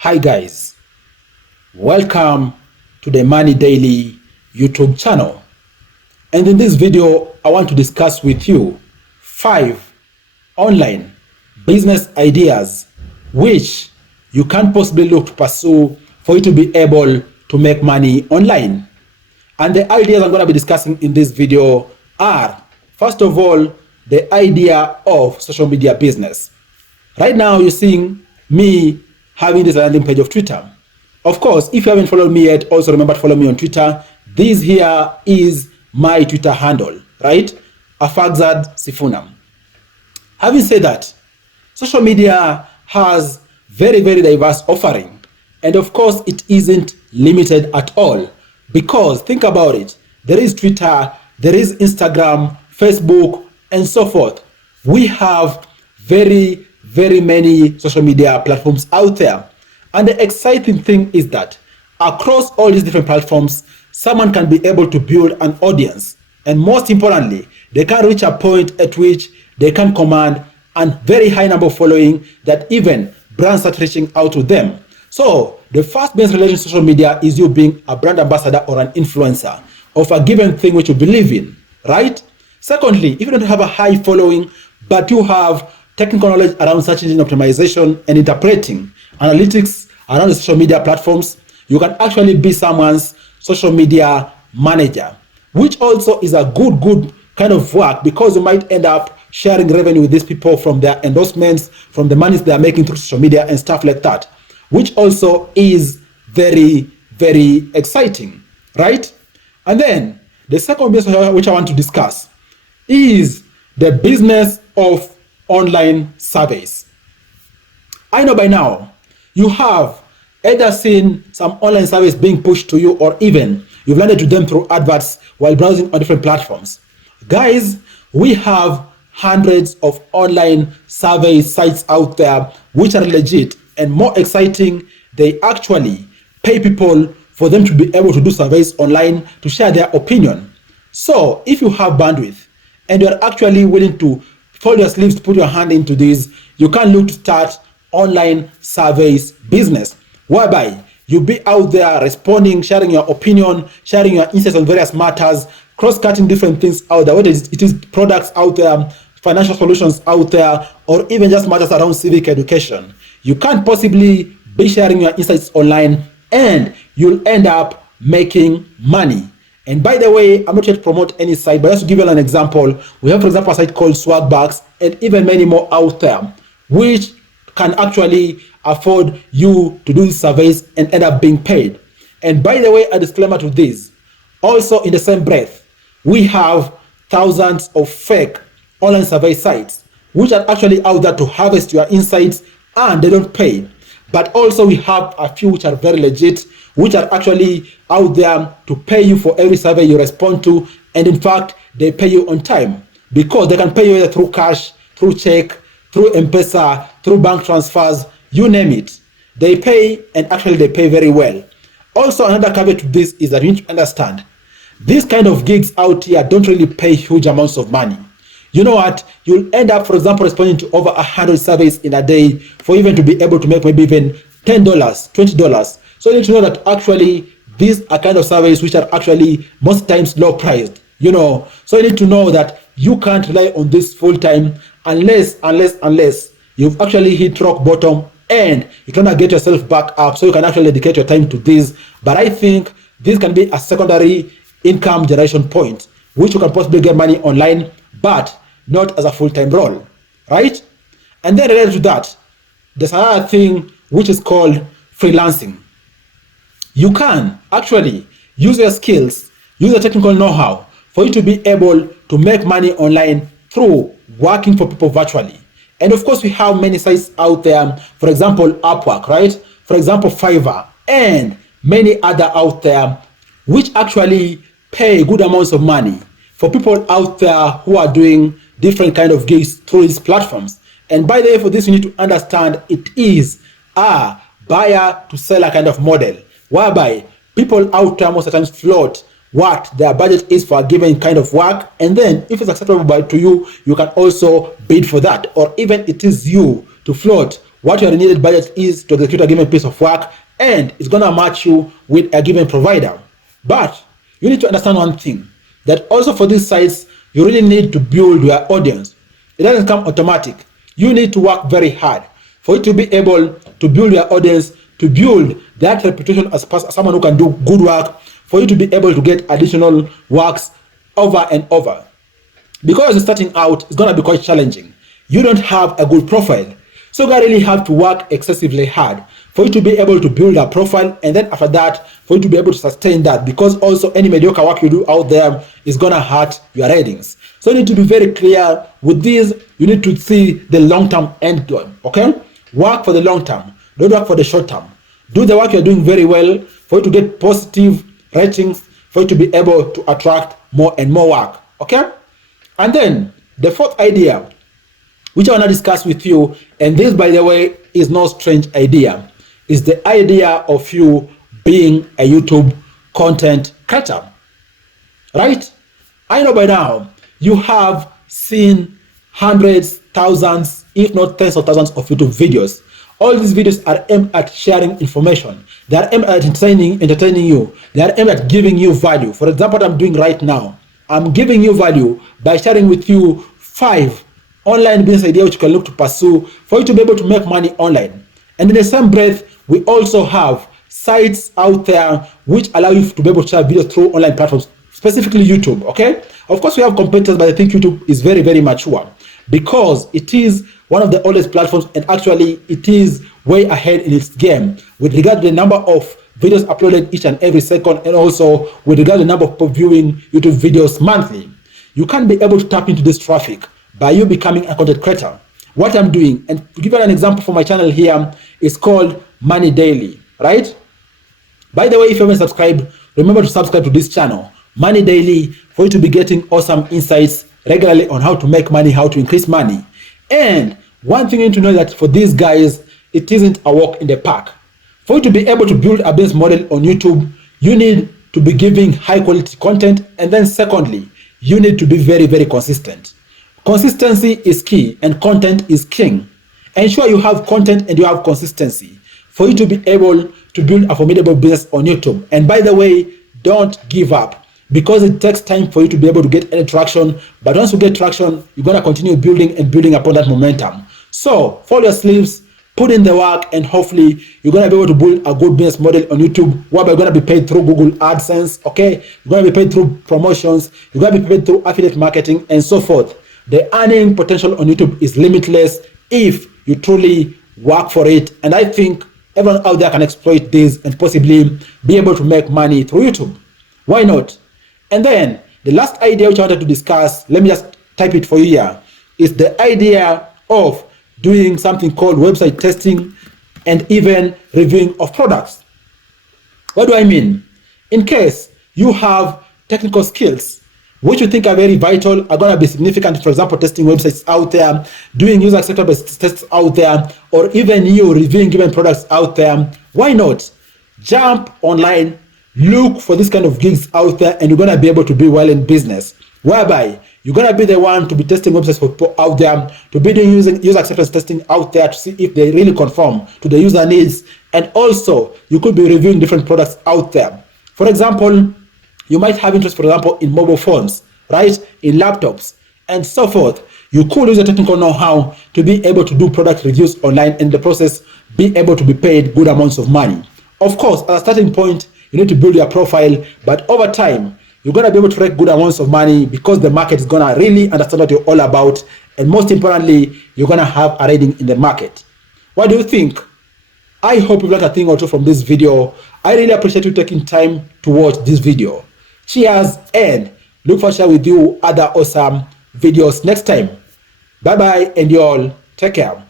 Hi guys, welcome to the Money Daily YouTube channel. And in this video, I want to discuss with you 5 online business ideas which you can possibly look to pursue for you to be able to make money online. And the ideas I'm going to be discussing in this video are, first of all, the idea of social media business. Right now, you're seeing me having this landing page of Twitter. Of course, if you haven't followed me yet, also remember to follow me on Twitter. This here is my Twitter handle, right? Afagzad Sifuna. Having said that, social media has very diverse offering. And of course, it isn't limited at all. Because think about it, there is Twitter, there is Instagram, Facebook, and so forth. We have very many social media platforms out there. And the exciting thing is that across all these different platforms, someone can be able to build an audience. And most importantly, they can reach a point at which they can command a very high number of following that even brands start reaching out to them. So the first business relation to social media is you being a brand ambassador or an influencer of a given thing which you believe in, right? Secondly, if you don't have a high following, but you have technical knowledge around search engine optimization and interpreting analytics around the social media platforms, you can actually be someone's social media manager, which also is a good kind of work because you might end up sharing revenue with these people from their endorsements, from the monies they are making through social media and stuff like that, which also is very exciting, right? And then the second business which I want to discuss is the business of online surveys. I know by now you have either seen some online surveys being pushed to you or even you've landed to them through adverts while browsing on different platforms. Guys, we have hundreds of online survey sites out there which are legit, and more exciting, they actually pay people for them to be able to do surveys online to share their opinion. So if you have bandwidth and you're actually willing to fold your sleeves to put your hand into this, you can look to start online surveys business, whereby you'll be out there responding, sharing your opinion, sharing your insights on various matters, cross-cutting different things out there, whether it is products out there, financial solutions out there, or even just matters around civic education. You can't possibly be sharing your insights online and you'll end up making money. And by the way, I'm not here to promote any site, but just to give you an example, we have, for example, a site called Swagbucks and even many more out there, which can actually afford you to do these surveys and end up being paid. And by the way, a disclaimer to this, also in the same breath, we have thousands of fake online survey sites, which are actually out there to harvest your insights and they don't pay. But also we have a few which are very legit, which are actually out there to pay you for every survey you respond to. And in fact, they pay you on time because they can pay you either through cash, through check, through M-Pesa, through bank transfers, you name it. They pay, and actually they pay very well. Also, another caveat to this is that you need to understand, these kind of gigs out here don't really pay huge amounts of money. You know what? You'll end up, for example, responding to over 100 surveys in a day for even to be able to make maybe even $10, $20. So you need to know that actually these are kind of surveys which are actually most times low priced, you know. So you need to know that you can't rely on this full time unless you've actually hit rock bottom and you cannot get yourself back up so you can actually dedicate your time to this. But I think this can be a secondary income generation point, which you can possibly get money online, but not as a full-time role, right? And then related to that, there's another thing which is called freelancing. You can actually use your skills, use your technical know-how for you to be able to make money online through working for people virtually. And of course, we have many sites out there, for example, Upwork, right? For example, Fiverr, and many other out there, which actually pay good amounts of money for people out there who are doing different kind of gigs through these platforms. And by the way, for this, you need to understand it is a buyer to seller kind of model, whereby people out there most of the times float what their budget is for a given kind of work, and then if it's acceptable to you, you can also bid for that, or even it is you to float what your needed budget is to execute a given piece of work, and it's going to match you with a given provider. But you need to understand one thing, that also for these sites, you really need to build your audience. It doesn't come automatic. You need to work very hard for you to be able to build your audience, to build that reputation as someone who can do good work, for you to be able to get additional works over and over. Because you're starting out, it's going to be quite challenging. You don't have a good profile. So you really have to work excessively hard for you to be able to build a profile, and then after that, for you to be able to sustain that, because also any mediocre work you do out there is going to hurt your ratings. So you need to be very clear with this. You need to see the long-term end game, okay? Work for the long term. Don't work for the short term. Do the work you're doing very well for you to get positive ratings, for you to be able to attract more and more work, okay? And then the fourth idea, which I want to discuss with you, and this, by the way, is no strange idea, is the idea of you being a YouTube content creator, right? I know by now you have seen hundreds, thousands, if not tens of thousands of YouTube videos. All these videos are aimed at sharing information. They are aimed at entertaining you. They are aimed at giving you value. For example, what I'm doing right now, I'm giving you value by sharing with you 5 online business ideas which you can look to pursue for you to be able to make money online. And in the same breath, we also have sites out there which allow you to be able to share videos through online platforms, specifically YouTube, okay? Of course, we have competitors, but I think YouTube is very, very mature because it is one of the oldest platforms, and actually it is way ahead in its game with regard to the number of videos uploaded each and every second, and also with regard to the number of people viewing YouTube videos monthly. You can be able to tap into this traffic by you becoming a content creator. What I'm doing, and to give you an example for my channel here, is called Money Daily, right? By the way, if you haven't subscribed, remember to subscribe to this channel, Money Daily, for you to be getting awesome insights regularly on how to make money, how to increase money. And one thing you need to know that for these guys, it isn't a walk in the park. For you to be able to build a business model on YouTube, you need to be giving high quality content. And then secondly, you need to be very, very consistent. Consistency is key and content is king. Ensure you have content and you have consistency for you to be able to build a formidable business on YouTube. And by the way, don't give up, because it takes time for you to be able to get any traction. But once you get traction, you're going to continue building and building upon that momentum. So fold your sleeves, put in the work, and hopefully you're going to be able to build a good business model on YouTube, whereby you're going to be paid through Google AdSense, okay? You're going to be paid through promotions, you're going to be paid through affiliate marketing, and so forth. The earning potential on YouTube is limitless if you truly work for it. And I think everyone out there can exploit this and possibly be able to make money through YouTube. Why not? And then the last idea which I wanted to discuss, let me just type it for you here, is the idea of doing something called website testing and even reviewing of products. What do I mean? In case you have technical skills which you think are very vital, are going to be significant, for example, testing websites out there, doing user acceptance tests out there, or even you reviewing given products out there, why not jump online, look for this kind of gigs out there, and you're going to be able to do well in business, whereby you're going to be the one to be testing websites for people out there, to be doing user acceptance testing out there to see if they really conform to the user needs. And also you could be reviewing different products out there. For example, you might have interest, for example, in mobile phones, right, in laptops and so forth. You could use the technical know-how to be able to do product reviews online, and in the process be able to be paid good amounts of money. Of course, at a starting point, you need to build your profile, but over time, you're going to be able to make good amounts of money because the market is going to really understand what you're all about. And most importantly, you're going to have a rating in the market. What do you think? I hope you learned a thing or two from this video. I really appreciate you taking time to watch this video. Cheers, and look forward to share with you other awesome videos next time. Bye bye, and you all take care.